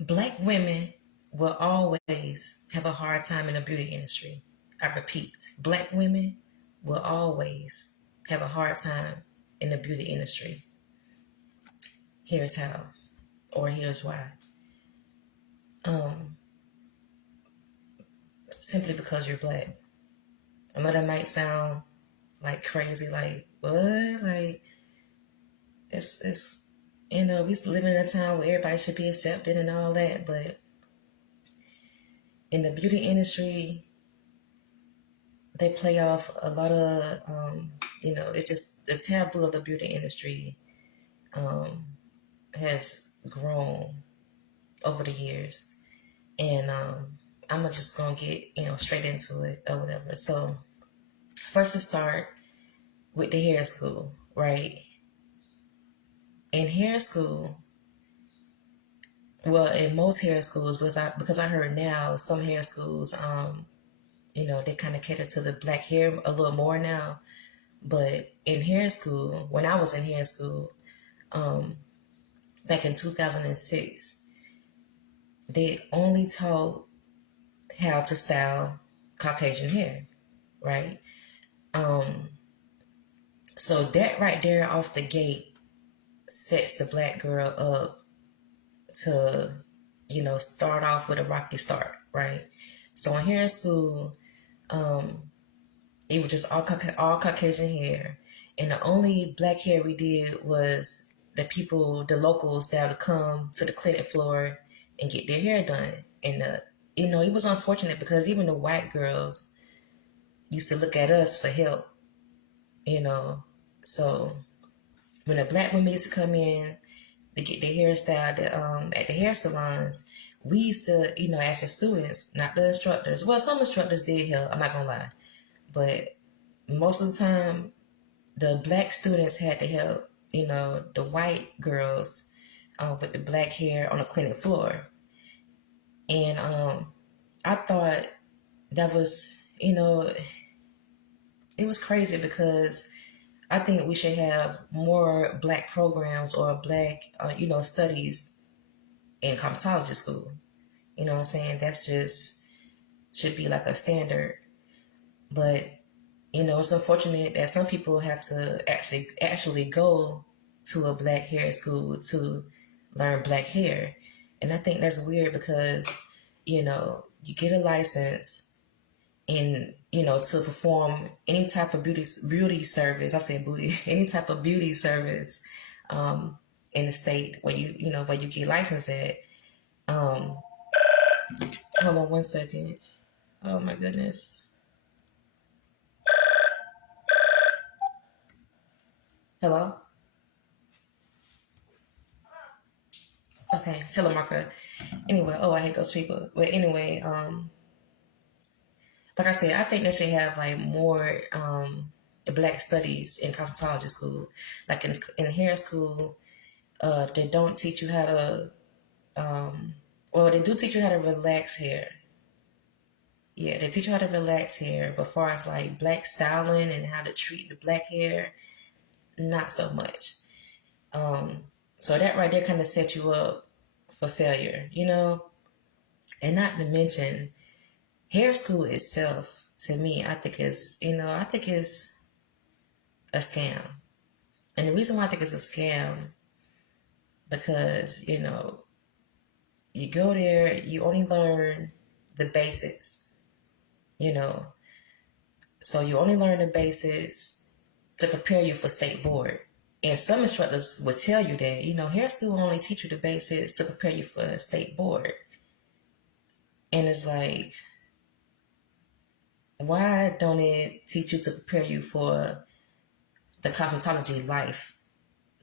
Black women will always have a hard time in the beauty industry. I repeat, black women will always have a hard time in the beauty industry. Here's how, or here's why. Um, Simply because you're black. I know that might sound like crazy, like what? Like it's we live in a time where everybody should be accepted and all that, but in the beauty industry, they play off a lot of it's just the taboo of the beauty industry um, has grown over the years, and I'm just gonna get straight into it or whatever. So first to start with the hair school, right? In hair school, well, in most hair schools, because I heard now some hair schools, they kind of cater to the black hair a little more now. But in hair school, when I was in hair school, um, back in 2006, they only taught how to style Caucasian hair, right? Um, so that right there off the gate sets the black girl up to, start off with a rocky start, right? So in hair school, um, it was just all Caucasian hair, and the only black hair we did was the locals that would come to the clinic floor and get their hair done. And it was unfortunate because even the white girls used to look at us for help, you know. So when the black women used to come in to get their hair styled at the hair salons, we used to, as the students, not the instructors. Well, some instructors did help. I'm not gonna lie, but most of the time, the black students had to help, the white girls with the black hair on the clinic floor. And I thought that was, it was crazy because I think we should have more black programs or black, studies in cosmetology school. You know what I'm saying? That's just should be like a standard. But it's unfortunate that some people have to actually go to a black hair school to learn black hair. And I think that's weird because, you get a license and, to perform any type of beauty service. I say booty, any type of beauty service um, in the state where you get licensed at. Um, Hold on one second. Oh my goodness. Hello? Okay, telemarketer. Anyway, I hate those people. But anyway, like I said, I think they should have like more black studies in cosmetology school. Like in hair school, they don't teach you how to they do teach you how to relax hair. Yeah, they teach you how to relax hair, but far as like black styling and how to treat the black hair, not so much. Um, so that right there kind of set you up for failure, And not to mention, hair school itself, to me, I think is a scam. And the reason why I think it's a scam, because, you go there, you only learn the basics, you know. So you only learn the basics to prepare you for state board. And some instructors would tell you that, hair school will only teach you the basics to prepare you for state board. And it's like, why don't it teach you to prepare you for the cosmetology life,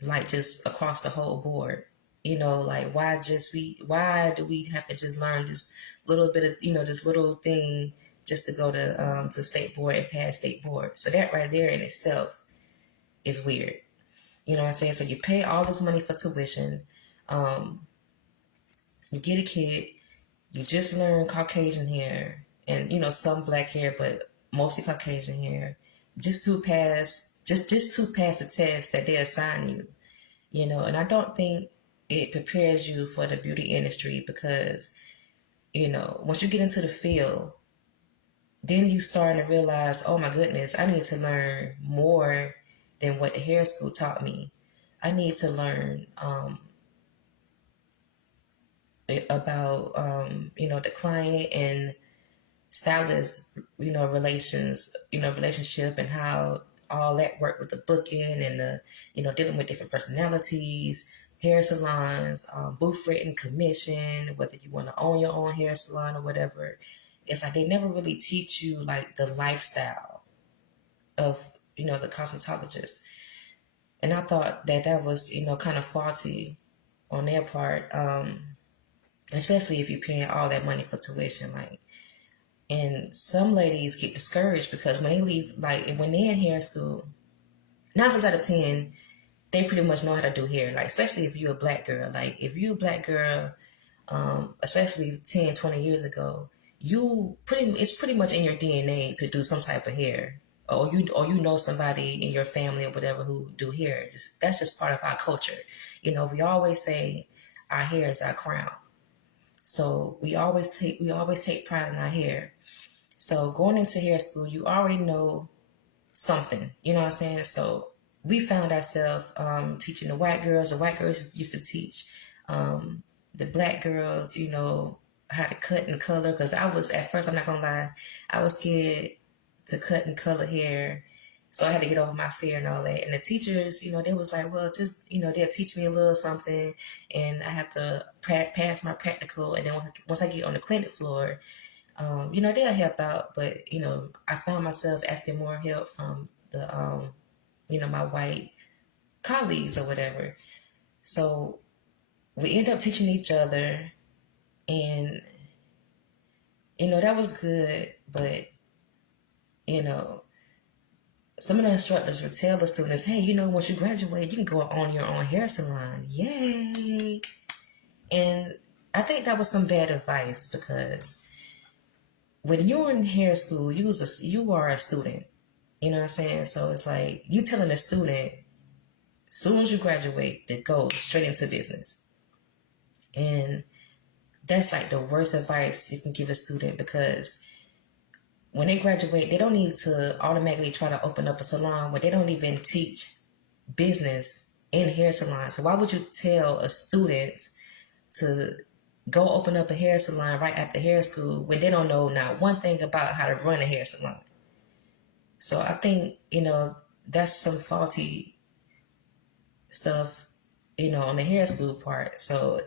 like just across the whole board? Like why do we have to just learn this little bit of, this little thing just to go to state board and pass state board? So that right there in itself is weird. You know what I'm saying? So you pay all this money for tuition. Um, you get a kid, you just learn Caucasian hair and, some black hair, but mostly Caucasian hair, just to pass the test that they assign you, and I don't think it prepares you for the beauty industry because, once you get into the field, then you start to realize, oh my goodness, I need to learn more than what the hair school taught me. I need to learn about, the client and stylist, relationship and how all that work with the booking and the, dealing with different personalities, hair salons, booth written commission, whether you want to own your own hair salon or whatever. It's like they never really teach you like the lifestyle of, the cosmetologist. And I thought that was, kind of faulty on their part, especially if you're paying all that money for tuition. Like, and some ladies get discouraged because when they leave, like when they're in hair school, 9 times out of 10, they pretty much know how to do hair. Like, especially if you're a black girl. Like, if you're a black girl, especially 10, 20 years ago, it's pretty much in your DNA to do some type of hair. Or you know somebody in your family or whatever who do hair. That's just part of our culture. We always say our hair is our crown. So we always take pride in our hair. So going into hair school, you already know something, you know what I'm saying? So we found ourselves teaching the white girls. The white girls used to teach the black girls, how to cut and color. Because at first, I'm not going to lie, I was scared to cut and color hair. So I had to get over my fear and all that. And the teachers, they was like, well, just, they'll teach me a little something and I have to pass my practical. And then once I get on the clinic floor, they'll help out. But, I found myself asking more help from the, my white colleagues or whatever. So we end up teaching each other and, that was good. But, some of the instructors would tell the students, hey, once you graduate, you can go on your own hair salon. Yay. And I think that was some bad advice because when you're in hair school, you are a student. You know what I'm saying? So it's like you telling a student, as soon as you graduate, to go straight into business. And that's like the worst advice you can give a student because when they graduate, they don't need to automatically try to open up a salon where they don't even teach business in hair salons. So why would you tell a student to go open up a hair salon right after hair school when they don't know not one thing about how to run a hair salon? So I think, that's some faulty stuff, on the hair school part. So,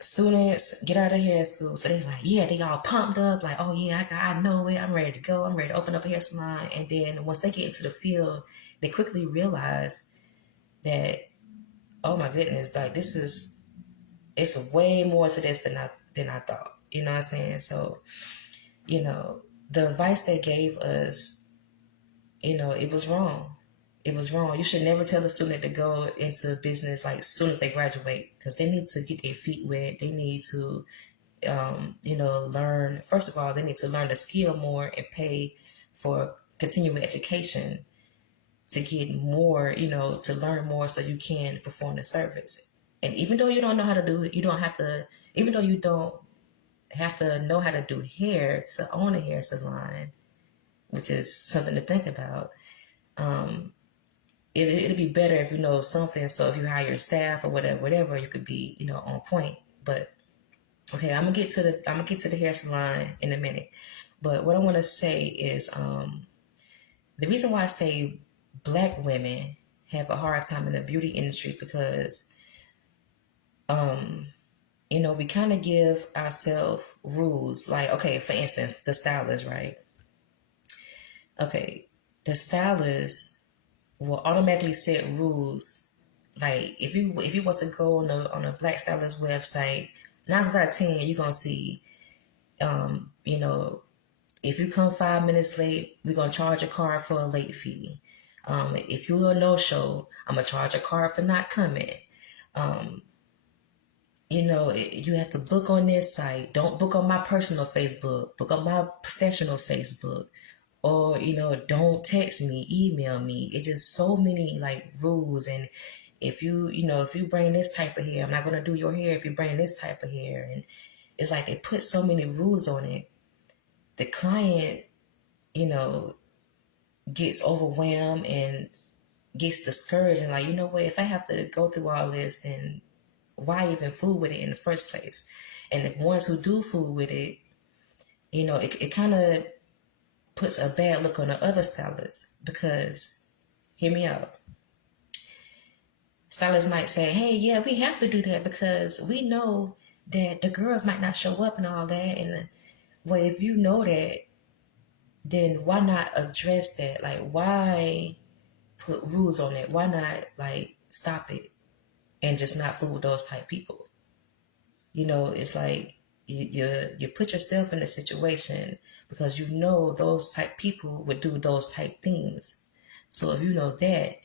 students get out of hair school. So they're like, yeah, they all pumped up. Like, oh yeah, I know it. I'm ready to go. I'm ready to open up a hair salon. And then once they get into the field, they quickly realize that, oh my goodness, like it's way more to this than I thought. You know what I'm saying? So, the advice they gave us, it was wrong. It was wrong. You should never tell a student to go into business like as soon as they graduate because they need to get their feet wet. They need to, learn. First of all, they need to learn the skill more and pay for continuing education to get more, to learn more so you can perform the service. And even though you don't know how to do it, even though you don't have to know how to do hair to own a hair salon, which is something to think about. It'd be better if you know something. So if you hire staff or whatever, you could be, on point. But okay, I'm gonna get to the hair salon in a minute. But what I want to say is, the reason why I say Black women have a hard time in the beauty industry because, we kind of give ourselves rules. Like, okay, for instance, the stylist, right? Okay, the stylist will automatically set rules. Like if you was to go on a Black stylist website, 9 out of 10 you're gonna see, if you come 5 minutes late, we're gonna charge a card for a late fee. If you're a no-show, I'm gonna charge a card for not coming. You have to book on this site. Don't book on my personal Facebook. Book on my professional Facebook. Or, don't text me, email me. It's just so many like rules and if you bring this type of hair, I'm not going to do your hair if you bring this type of hair. And it's like they put so many rules on it. The client, you know, gets overwhelmed and gets discouraged and like, you know what, if I have to go through all this, then why even fool with it in the first place? And the ones who do fool with it, you know, it kind of puts a bad look on the other stylists because, hear me out, stylists might say, hey, yeah, we have to do that because we know that the girls might not show up and all that. And well, if you know that, then why not address that? Like, why put rules on it? Why not like stop it and just not fool with those type people? You know, it's like you put yourself in a situation because you know those type people would do those type things. So if you know that,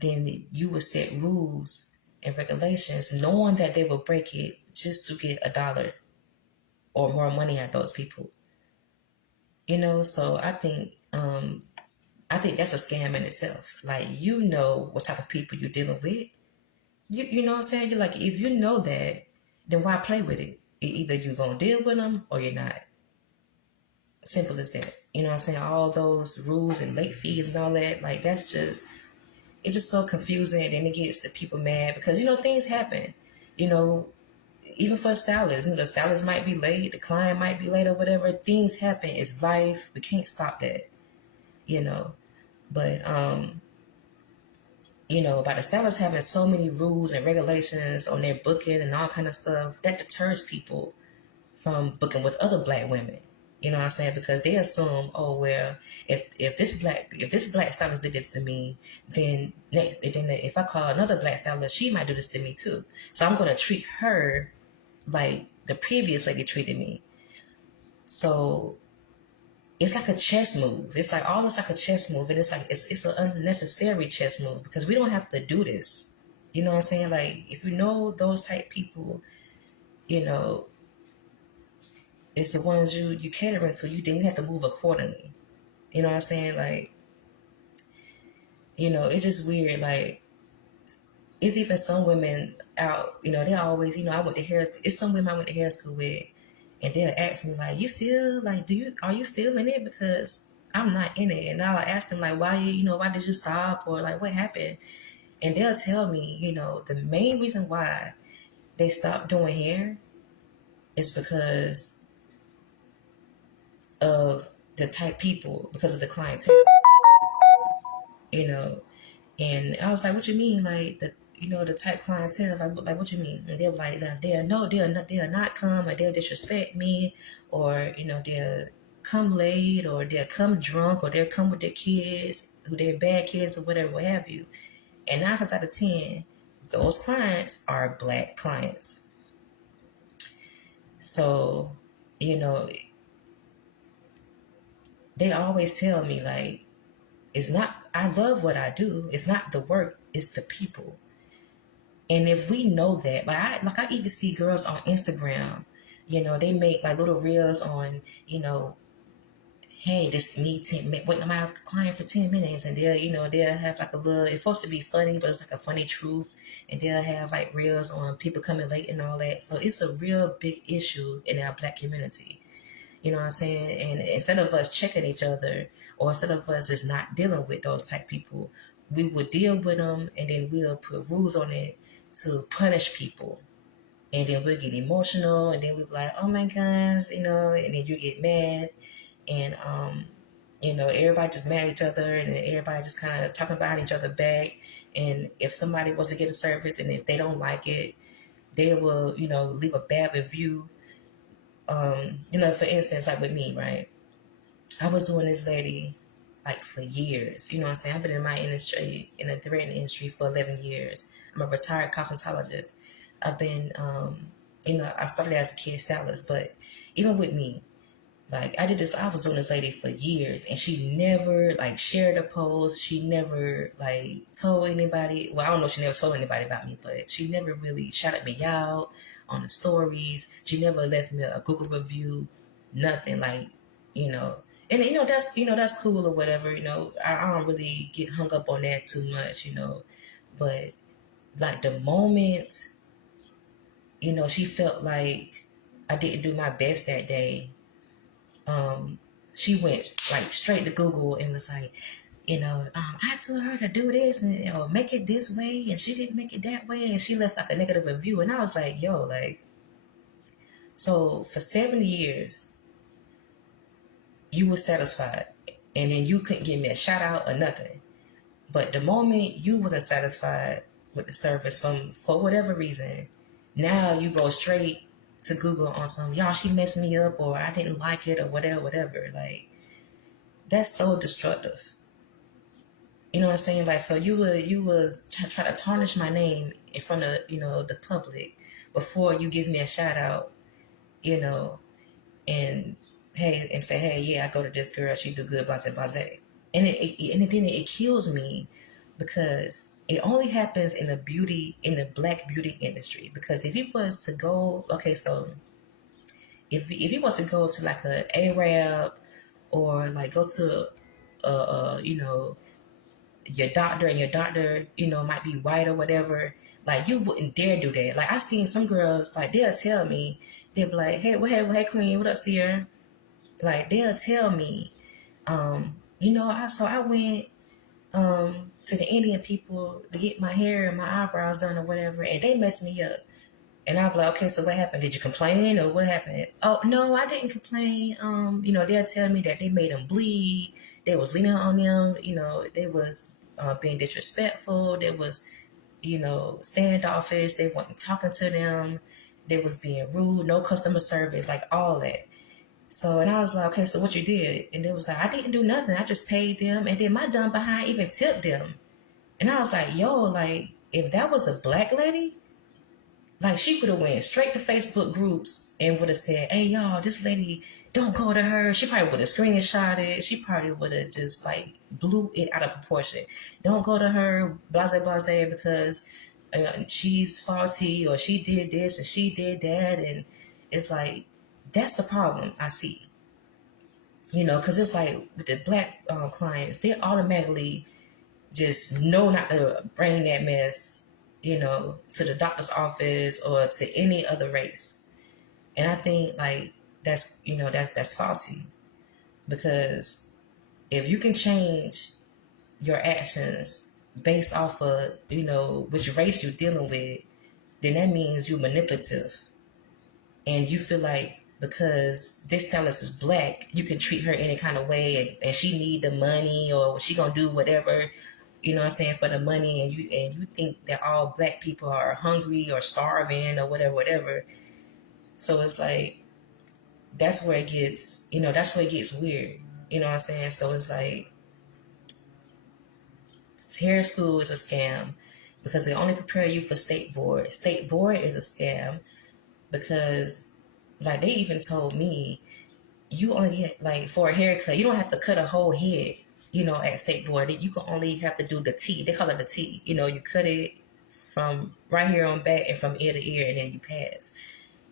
then you would set rules and regulations knowing that they will break it just to get $1 or more money at those people. You know, so I think that's a scam in itself. Like, you know what type of people you're dealing with. You know what I'm saying? You're like, if you know that, then why play with it? Either you're going to deal with them or you're not. Simple as that. You know what I'm saying? All those rules and late fees and all that, like, that's just, it's just so confusing, and it gets the people mad because, you know, things happen. You know, even for stylists, you know, the stylist might be late, the client might be late or whatever. Things happen. It's life. We can't stop that, you know. But, you know, about the stylists having so many rules and regulations on their booking and all kind of stuff, that deters people from booking with other black women. You know what I'm saying? Because they assume, oh well, if this black stylist did this to me, then if I call another black stylist, she might do this to me too. So I'm gonna treat her like the previous lady treated me. So it's like a chess move. It's like all it's like a chess move, and it's like it's an unnecessary chess move because we don't have to do this. You know what I'm saying? Like, if you know those type people, you know, it's the ones you catering to, then you have to move accordingly. You know what I'm saying? Like, you know, it's just weird. Like, it's even some women out, you know, they always, you know, it's some women I went to hair school with, and they'll ask me, like, you still, like, are you still in it? Because I'm not in it. And I'll ask them, like, why did you stop? Or, like, what happened? And they'll tell me, you know, the main reason why they stopped doing hair is because of the type people, because of the clientele, you know. And I was like, what you mean? Like, the type clientele, like what you mean? And they were like, they'll not come, or they'll disrespect me, or, you know, they'll come late, or they'll come drunk, or they'll come with their kids, who they're bad kids, or whatever, what have you. And 9 times out of 10, those clients are black clients. So, you know, they always tell me, like, I love what I do. It's not the work, it's the people. And if we know that, I even see girls on Instagram, you know, they make like little reels on, you know, hey, this is me waiting on my client for 10 minutes, and they'll have like a little, it's supposed to be funny, but it's like a funny truth, and they'll have like reels on people coming late and all that. So it's a real big issue in our black community. You know what I'm saying? And instead of us checking each other, or instead of us just not dealing with those type people, we would deal with them, and then we'll put rules on it to punish people. And then we'll get emotional, and then we'll be like, oh my gosh, you know, and then you get mad. And, you know, everybody just mad at each other, and then everybody just kind of talking about each other back. And if somebody wants to get a service, and if they don't like it, they will, you know, leave a bad review. You know, for instance, like with me, right? I was doing this lady like for years. You know what I'm saying? I've been in my industry, in the threading industry, for 11 years. I'm a retired cosmetologist. I've been, you know, I started as a kid stylist, but even with me, like, I was doing this lady for years, and she never like shared a post. She never like told anybody. Well, I don't know if she never told anybody about me, but she never really shouted me out on the stories. She never left me a Google review, nothing, like, you know. And that's cool or whatever. You know, I don't really get hung up on that too much, you know. But like the moment, she felt like I didn't do my best that day, she went like straight to Google and was like, I told her to do this and make it this way, and she didn't make it that way, and she left like a negative review. And I was like, yo, like, so for 7 years, you were satisfied, and then you couldn't give me a shout out or nothing. But the moment you wasn't satisfied with the service for whatever reason, now you go straight to Google on some, y'all, she messed me up, or I didn't like it, or whatever. Like, that's so destructive. You know what I'm saying? Like, so you would try to tarnish my name in front of the public before you give me a shout out, you know, and say, hey, yeah, I go to this girl, she do good, blase blase, and it kills me because it only happens in the black beauty industry. Because if you was to go, okay, so if you was to go to like a Arab, or like go to your doctor, and your doctor, might be white or whatever, like you wouldn't dare do that. Like I seen some girls, like they'll tell me, they'll be like, hey Queen, what up, Sierra? Like they'll tell me, I went to the Indian people to get my hair and my eyebrows done or whatever, and they messed me up. And I'll be like, okay, so what happened? Did you complain or what happened? Oh, no, I didn't complain. They'll tell me that they made them bleed. They was leaning on them. They was being disrespectful. They was, standoffish. They wasn't talking to them. They was being rude. No customer service, like all that. So, and I was like, okay, so what you did? And they was like, I didn't do nothing. I just paid them. And then my dumb behind even tipped them. And I was like, yo, like, if that was a black lady, like she would have went straight to Facebook groups and would have said, hey, y'all, this lady, don't go to her. She probably would have screenshot it. She probably would have just like blew it out of proportion. Don't go to her, blase, blase, because she's faulty, or she did this and she did that. And it's like, that's the problem I see. Because it's like with the black clients, they automatically just know not to bring that mess, to the doctor's office or to any other race. And I think like that's faulty, because if you can change your actions based off of which race you're dealing with, then that means you're manipulative, and you feel like because this stylist is black, you can treat her any kind of way, and she need the money, or she gonna do whatever, what I'm saying, for the money, and you think that all black people are hungry or starving or whatever. So it's like that's where it gets weird. You know what I'm saying? So it's like hair school is a scam because they only prepare you for state board. State board is a scam because, like, they even told me you only get, like, for a haircut, you don't have to cut a whole head, at state board. You can only have to do the T. They call it the T. You cut it from right here on back and from ear to ear, and then you pass.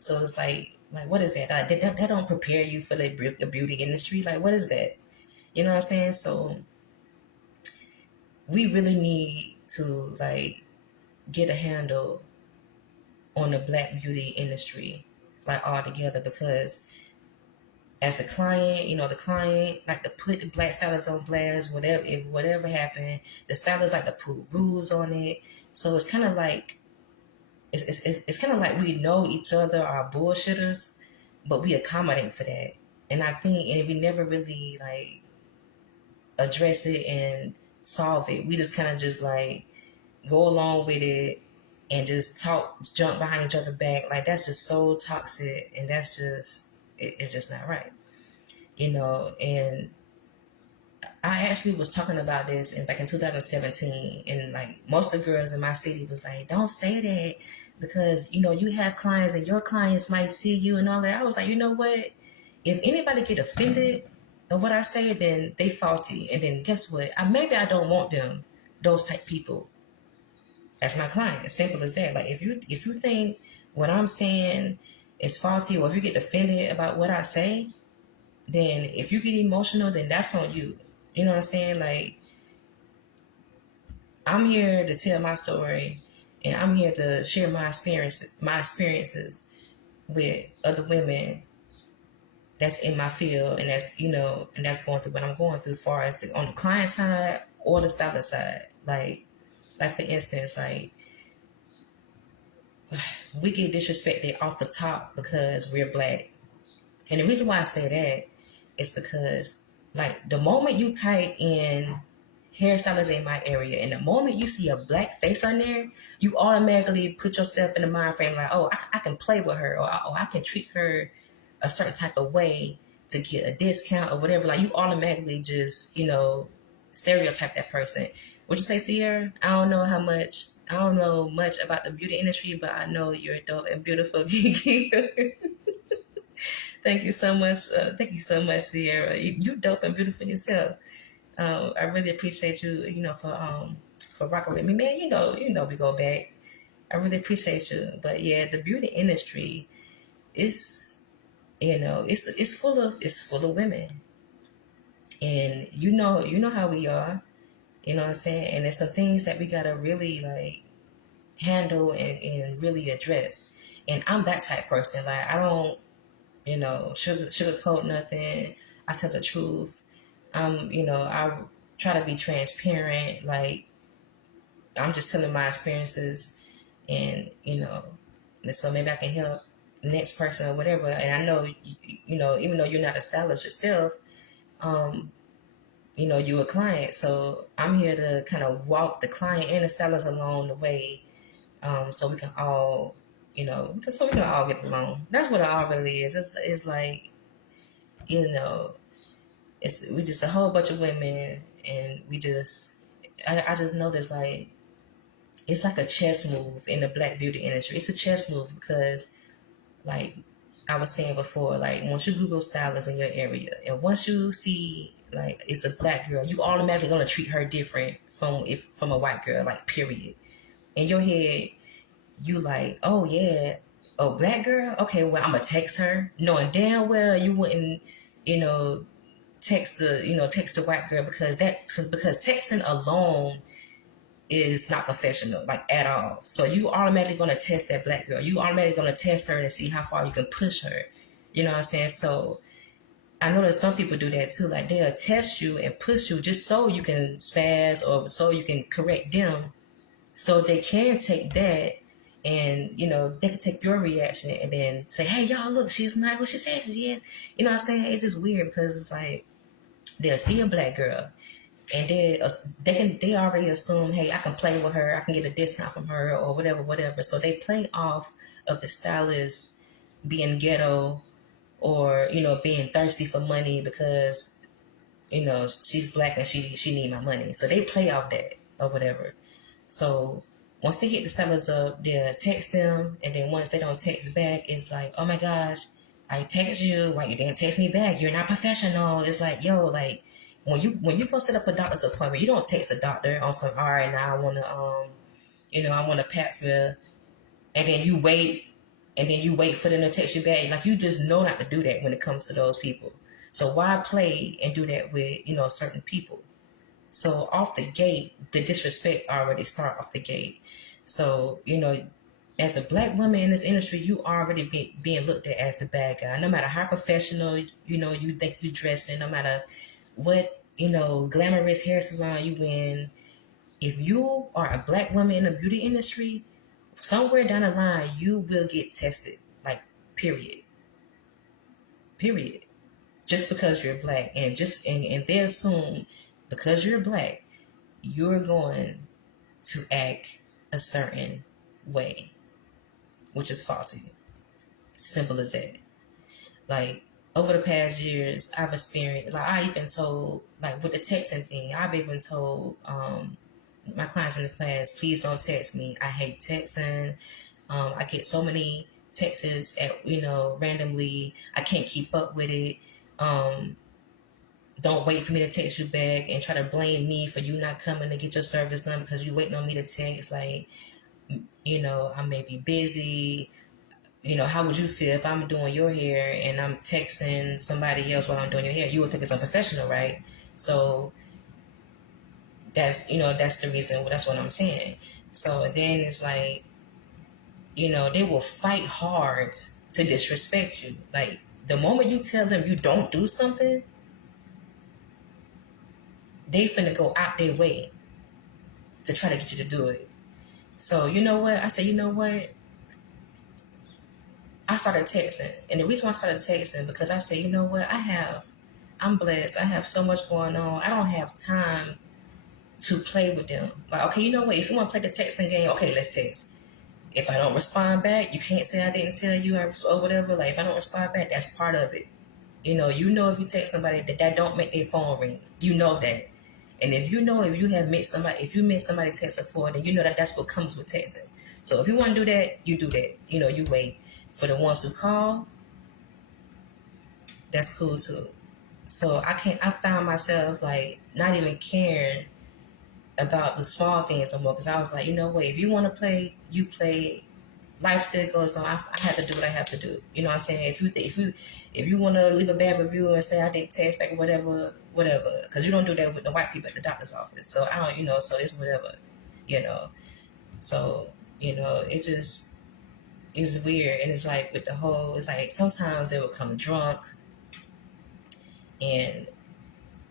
So it's like what is that? That don't prepare you for the beauty industry. Like, what is that? You know what I'm saying? So we really need to, like, get a handle on the black beauty industry, like, all together, because as a client, the client like to put the black stylists on blast. Whatever happened, the stylists like to put rules on it. So it's kind of like it's kind of like we know each other are bullshitters, but we accommodate for that. And I think, and we never really like address it and solve it. We just kind of just like go along with it and just talk junk behind each other back. Like, that's just so toxic, and that's just it's just not right. And I actually was talking about this back in 2017, and like most of the girls in my city was like, don't say that because you have clients and your clients might see you and all that. I was like, you know what? If anybody get offended of what I say, then they faulty. And then guess what? Maybe I don't want those type people as my client. Simple as that. Like, if you think what I'm saying is faulty, or if you get offended about what I say, then if you get emotional, then that's on you. You know what I'm saying? Like, I'm here to tell my story, And I'm here to share my experiences with other women that's in my field, and that's, and that's going through what I'm going through, far as on the client side or the stylist side. Like for instance, like we get disrespected off the top because we're black. And the reason why I say that is because, like, the moment you type in hairstylist in my area, and the moment you see a black face on there, you automatically put yourself in the mind frame like, oh, I can play with her, or I can treat her a certain type of way to get a discount or whatever. Like, you automatically just, stereotype that person. Would you say, Sierra? I don't know much about the beauty industry, but I know you're dope and beautiful. Thank you so much. Thank you so much, Sierra. You're dope and beautiful yourself. I really appreciate you, for rocking with me, man. We go back. I really appreciate you. But yeah, the beauty industry is, it's full of women, and you know how we are. You know what I'm saying? And there's some things that we gotta really like handle and really address. And I'm that type person. Like, I don't, sugarcoat nothing. I tell the truth. I try to be transparent. Like, I'm just telling my experiences, and so maybe I can help the next person or whatever. And I know, even though you're not a stylist yourself, um, you're a client. So I'm here to kind of walk the client and the stylist along the way, so we can all, so we can all get along. That's what it all really is. It's like, you know, we just a whole bunch of women, and I just noticed, like, it's like a chess move in the black beauty industry. It's a chess move because, like I was saying before, like, once you Google stylist in your area, and once you see like it's a black girl, you automatically gonna treat her different from a white girl, like, period. In your head, you like, oh yeah, oh, black girl, okay, well, I'm gonna text her, knowing damn well you wouldn't, you know, text the white girl, because texting alone is not professional, like, at all. So you automatically gonna test that black girl. You automatically gonna test her to see how far you can push her. You know what I'm saying? So I know that some people do that too. Like, they'll test you and push you just so you can spaz, or so you can correct them, so they can take that, and they can take your reaction and then say, hey, y'all, look, she's not what she said she is. You know what I'm saying? It's just weird, because it's like they'll see a black girl, and they already assume, hey, I can play with her, I can get a discount from her, or whatever. So they play off of the stylist being ghetto, or being thirsty for money because she's black and she need my money. So they play off that or whatever. So once they hit the sellers up, they'll text them, and then once they don't text back, it's like, oh my gosh, I text you, why you didn't text me back? You're not professional. It's like, yo, like, when you go set up a doctor's appointment, you don't text a doctor on some, all right, now I want to I want a pap smear, and then you wait for them to text you back. Like, you just know not to do that when it comes to those people. So why play and do that with certain people? So off the gate, the disrespect already start off the gate. So as a black woman in this industry, you already being looked at as the bad guy. No matter how professional you think you dressing, no matter what glamorous hair salon you in, if you are a black woman in the beauty industry, somewhere down the line you will get tested. Like, period. Just because you're black, and they assume because you're black, you're going to act a certain way, which is faulty. Simple as that. Like, over the past years, I've experienced, like, I even told, like, with the texting thing, I've even told my clients in the class, please don't text me. I hate texting. I get so many texts at randomly. I can't keep up with it. Don't wait for me to text you back and try to blame me for you not coming to get your service done because you waiting on me to text. Like, I may be busy. How would you feel if I'm doing your hair and I'm texting somebody else while I'm doing your hair? You would think it's unprofessional, right? So that's the reason. That's what I'm saying. So then it's like, they will fight hard to disrespect you. Like the moment you tell them you don't do something, they finna go out their way to try to get you to do it. So you know what? I said, you know what? I started texting. And the reason why I started texting, because I said, you know what? I'm blessed. I have so much going on. I don't have time to play with them. Like, okay, you know what? If you want to play the texting game, okay, let's text. If I don't respond back, you can't say I didn't tell you or whatever. Like, if I don't respond back, that's part of it. If you text somebody that don't make their phone ring, you know that. And if you met somebody text before, then you know that that's what comes with texting. So if you want to do that, you do that. You wait. For the ones who call, that's cool too. So I found myself like not even caring about the small things no more, because I was like, you know what, if you want to play, you play. Life still goes on. I have to do what I have to do. You know what I'm saying? If you want to leave a bad review and say I didn't text back, whatever, because you don't do that with the white people at the doctor's office. So I don't, so it's whatever, you know. So it's weird, and it's like with the whole, it's like sometimes they would come drunk, and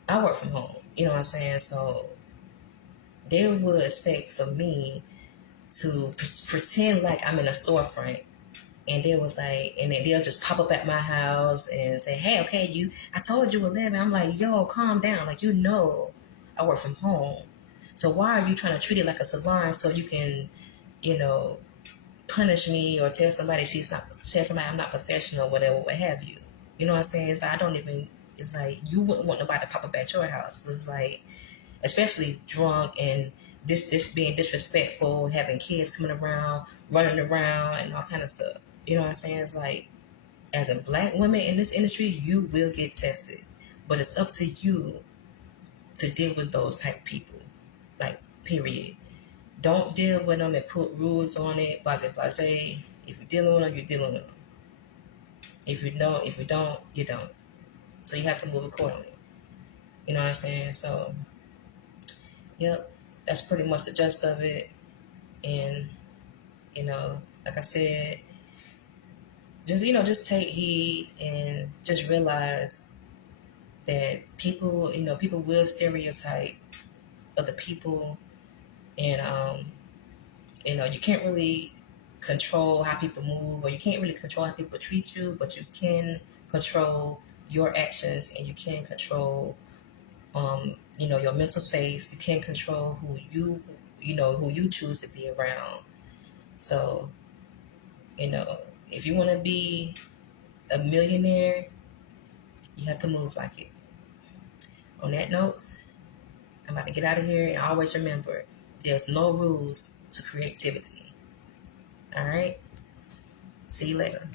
I work from home. You know what I'm saying? So they would expect for me to pretend like I'm in a storefront, and they was like, and then they'll just pop up at my house and say, "Hey, okay, I told you 11." I'm like, "Yo, calm down. Like, I work from home. So why are you trying to treat it like a salon so you can, you know, punish me or tell somebody I'm not professional, whatever, what have you?" You know what I'm saying? It's like it's like you wouldn't want nobody to pop up at your house. It's like, especially drunk and this being disrespectful, having kids coming around, running around, and all kind of stuff. You know what I'm saying? It's like, as a black woman in this industry, you will get tested, but it's up to you to deal with those type of people. Like, period. Don't deal with them and put rules on it. Blase, blase. If you're dealing with them, you're dealing with them. If you don't, you don't. So you have to move accordingly. You know what I'm saying? So, yep, that's pretty much the gist of it. And like I said, just take heed and just realize that people will stereotype other people, and you can't really control how people move, or you can't really control how people treat you, but you can control your actions, and you can control your mental space. You can control who you choose to be around. So, if you want to be a millionaire, you have to move like it. On that note, I'm about to get out of here, and always remember, there's no rules to creativity. All right? See you later.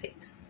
Peace.